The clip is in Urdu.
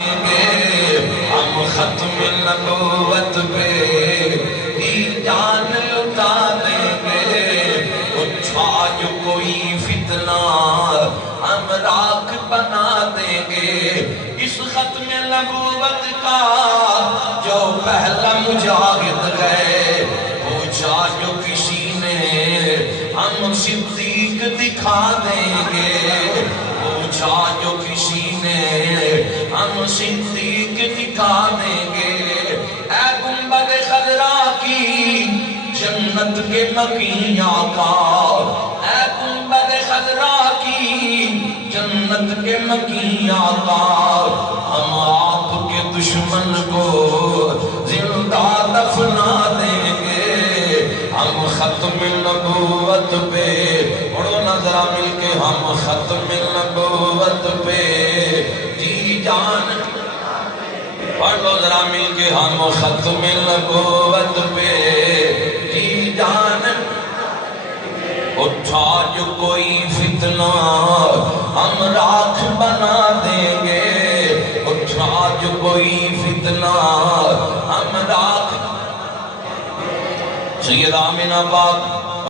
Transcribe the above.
ہم ختم نبوت پہ ہی جان لٹا دیں گے، اٹھا جو کوئی فتنہ ہم راکھ بنا دیں گے۔ اس ختم نبوت کا جو پہلا مجاہد ہے، پوچھا جو کسی نے ہم صدیق دکھا دیں گے، پوچھا جو کسی نے ہم صدیق دکھا دیں گے۔ اے گنبد خضرا کی جنت کے مکین آقا، اے گنبد خضرا کی جنت کے مکین آقا، ہم آپ کے دشمن کو زندہ دفنا دیں گے۔ ہم ختم نبوت پہ پڑھو نظرہ مل کے، ہم ختم نبوت پہ جی جان، پڑھ لو ذرا مل کے، ہم ختم نبوت پہ جی جان، اٹھا جو کوئی فتنہ ہم راکھ بنا دیں گے، اٹھا جو کوئی فتنہ ہم راکھ۔ سید آمینہ پاک